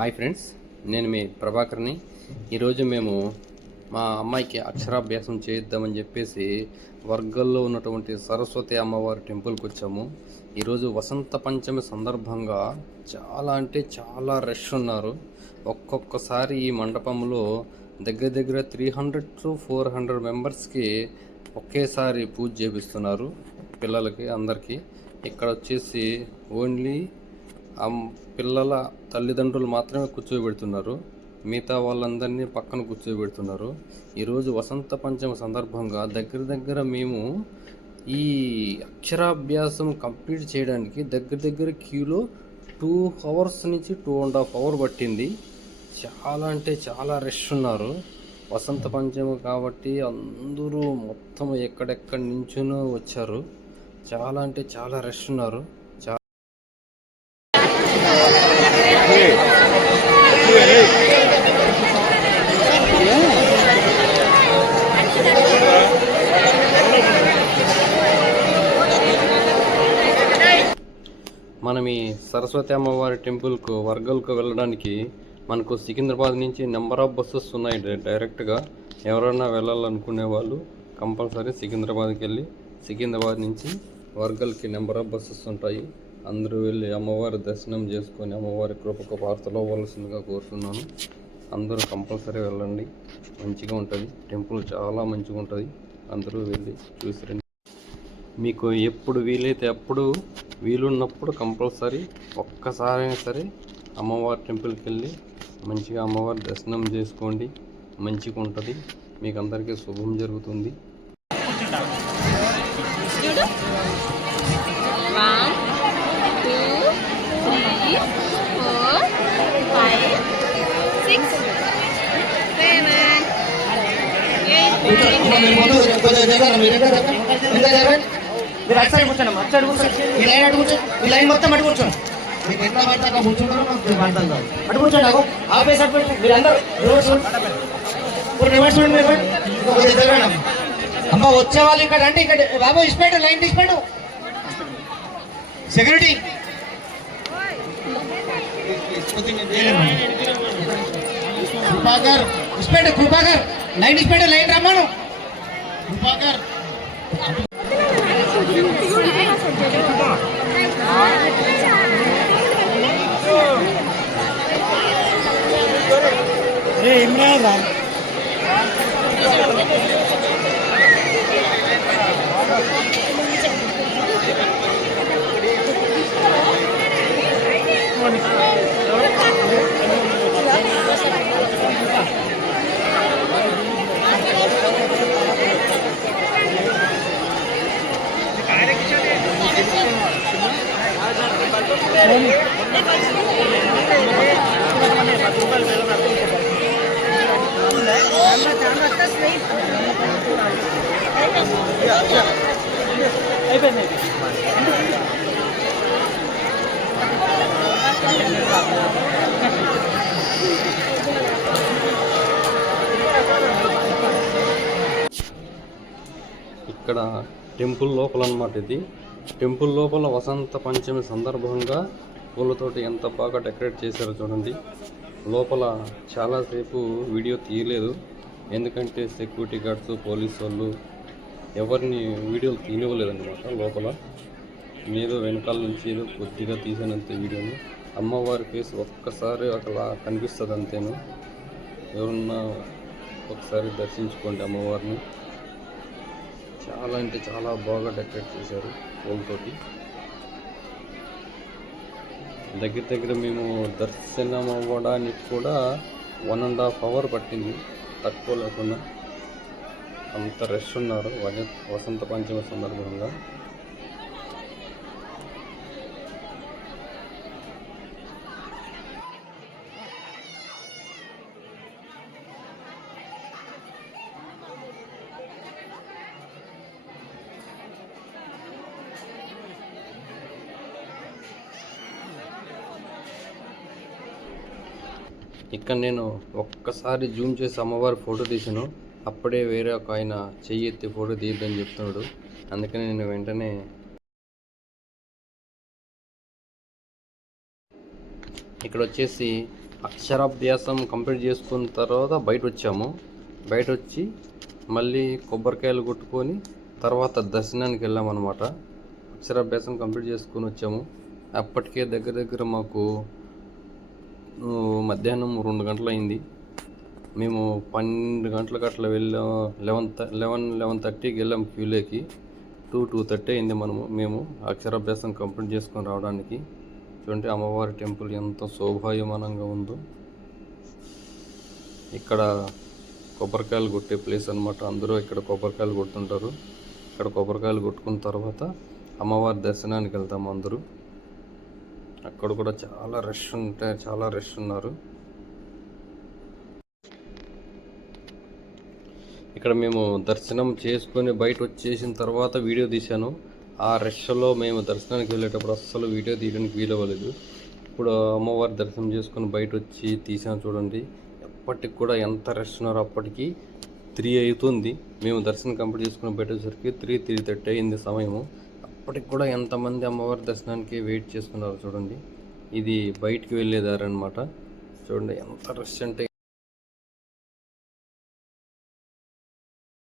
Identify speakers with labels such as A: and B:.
A: Hi friends నేను మీ ప్రభాకర్ని. ఈరోజు మేము మా అమ్మాయికి అక్షరాభ్యాసం చేయిద్దామని చెప్పేసి వర్గల్లో ఉన్నటువంటి సరస్వతి అమ్మవారి టెంపుల్కి వచ్చాము. ఈరోజు వసంత పంచమి సందర్భంగా చాలా అంటే చాలా రష్ ఉన్నారు. ఒక్కొక్కసారి ఈ మండపంలో దగ్గర దగ్గర three hundred to four hundred మెంబర్స్కి ఒకేసారి పూజ చేపిస్తున్నారు పిల్లలకి అందరికీ. ఇక్కడ వచ్చేసి ఓన్లీ ఆ పిల్లల తల్లిదండ్రులు మాత్రమే కూర్చోబెడుతున్నారు. మిగతా వాళ్ళందరినీ పక్కన కూర్చోబెడుతున్నారు. ఈరోజు వసంత పంచమ సందర్భంగా దగ్గర దగ్గర మేము ఈ అక్షరాభ్యాసం కంప్లీట్ చేయడానికి దగ్గర దగ్గర క్యూలో టూ అవర్స్ నుంచి టూ అండ్ హాఫ్ అవర్ పట్టింది. చాలా అంటే చాలా రష్ ఉన్నారు. వసంత పంచమి కాబట్టి అందరూ మొత్తం ఎక్కడెక్కడి నుంచునో వచ్చారు. చాలా అంటే చాలా రష్ ఉన్నారు. మనం ఈ సరస్వతి అమ్మవారి టెంపుల్కు వర్గల్కు వెళ్ళడానికి మనకు సికింద్రాబాద్ నుంచి నెంబర్ ఆఫ్ బస్సెస్ ఉన్నాయి డైరెక్ట్గా. ఎవరైనా వెళ్ళాలనుకునే వాళ్ళు కంపల్సరీ సికింద్రాబాద్కి వెళ్ళి సికింద్రాబాద్ నుంచి వర్గల్కి నెంబర్ ఆఫ్ బస్సెస్ ఉంటాయి. అందరూ వెళ్ళి అమ్మవారి దర్శనం చేసుకొని అమ్మవారి కృపకు వార్తలు అవ్వాల్సిందిగా కోరుతున్నాను. అందరూ కంపల్సరీ వెళ్ళండి. మంచిగా ఉంటుంది. టెంపుల్ చాలా మంచిగా ఉంటుంది. అందరూ వెళ్ళి చూసి రండి. మీకు ఎప్పుడు వీలైతే అప్పుడు వీలున్నప్పుడు కంపల్సరీ ఒక్కసారైనా సరే అమ్మవారి టెంపుల్కి వెళ్ళి మంచిగా అమ్మవారి దర్శనం చేసుకోండి. మంచిగా ఉంటుంది మీకు అందరికీ శుభం జరుగుతుంది
B: మీరు మీరు అటు సైడ్ కూర్చోండి అటు సైడ్ కూర్చోండి. ఈ లైన్ అటు కూర్చోండి ఈ లైన్ మొత్తం అటు కూర్చోండి. మీకు ఎట్లా పడితే కూర్చుంటారో నాకు అర్థం కాదు. అటు కూర్చోండి ఆపేసి అటు పెట్టు మీరు అందరూ రివర్స్. ఇప్పుడు రివర్స్ మీరు. అమ్మ. ఇక్కడ అంటే ఇక్కడ బాబు ఇచ్చిపెట్టు లైన్ తీసిపెట్టు. సెక్యూరిటీ కృపాకర్ ఇచ్చిపెట్టు కృపాకర్. లైన్ ఇచ్చిపెట్టు లైన్ రమ్మను. కృపాకర్. Gracias.
A: ఇక్కడ టెంపుల్ లోపల అన్నమాట ఇది. టెంపుల్ లోపల వసంత పంచమి సందర్భంగా పూలతోటి ఎంత బాగా డెకరేట్ చేశారో చూడండి. లోపల చాలాసేపు వీడియో తీయలేదు. ఎందుకంటే సెక్యూరిటీ గార్డ్స్ పోలీస్ వాళ్ళు ఎవరిని వీడియోలు తీయనివ్వలేదన్నమాట లోపల. ఏదో వెనకాల నుంచి ఏదో కొద్దిగా తీసానంతే వీడియోని. అమ్మవారి ఫేస్ ఒక్కసారి అట్లా కనిపిస్తుంది అంతేను ఎవరన్నా ఒకసారి దర్శించుకోండి అమ్మవారిని. చాలా అంటే చాలా బాగా డెకరేట్ చేశారు పూలతోటి దగ్గర దగ్గర మేము దర్శనం అవ్వడానికి కూడా వన్ అండ్ హాఫ్ అవర్ పట్టింది. తక్కువ లేకుండా. అంత రష్ ఉన్నారు. వసంత పంచమి సందర్భంగా. ఇక్కడ నేను ఒక్కసారి జూమ్ చేసి అమ్మవారి ఫోటో తీసాను అప్పుడే వేరే ఒక ఆయన చెయ్యి ఎత్తి ఫోటో తీయద్దని చెప్తున్నాడు. అందుకని నేను వెంటనే ఇక్కడ వచ్చేసి అక్షరాభ్యాసం కంప్లీట్ చేసుకున్న తర్వాత బయట వచ్చాము. బయట వచ్చి మళ్ళీ కొబ్బరికాయలు కొట్టుకొని తర్వాత దర్శనానికి వెళ్ళామన్నమాట అక్షరాభ్యాసం కంప్లీట్ చేసుకొని వచ్చాము. అప్పటికే దగ్గర దగ్గర మాకు మధ్యాహ్నం రెండు గంటలు అయింది మేము పన్నెండు గంటలకు అట్లా వెళ్ళాం లెవెన్ లెవెన్ లెవెన్ థర్టీకి వెళ్ళాం క్యూలేకి. టూ టూ థర్టీ అయింది మనము మేము అక్షరాభ్యాసం కంప్లీట్ చేసుకొని రావడానికి. చూడండి అమ్మవారి టెంపుల్ ఎంత శోభాయమానంగా ఉందో. ఇక్కడ కొబ్బరికాయలు కొట్టే ప్లేస్ అనమాట అందరూ ఇక్కడ కొబ్బరికాయలు కొడుతుంటారు. ఇక్కడ కొబ్బరికాయలు కొట్టుకున్న తర్వాత అమ్మవారి దర్శనానికి వెళ్తాము అందరూ. అక్కడ కూడా చాలా రష్ ఉంటే చాలా రష్ ఉన్నారు. ఇక్కడ మేము దర్శనం చేసుకొని బయట వచ్చేసిన తర్వాత వీడియో తీశాను. ఆ రష్లో మేము దర్శనానికి వెళ్ళేటప్పుడు అస్సలు వీడియో తీయడానికి వీలవ్వలేదు ఇప్పుడు అమ్మవారి దర్శనం చేసుకొని బయట వచ్చి తీసాను చూడండి. ఎప్పటికి కూడా ఎంత రష్ ఉన్నారో అప్పటికి త్రీ అవుతుంది. మేము దర్శనం కంప్లీట్ చేసుకుని బయట వచ్చేసరికి త్రీ త్రీ థర్టీ అయింది సమయము. ఇప్పటికి కూడా ఎంతమంది అమ్మవారి దర్శనానికి వెయిట్ చేస్తున్నారు చూడండి. ఇది బయటికి వెళ్ళేదారనమాట చూడండి ఎంత రష్ అంటే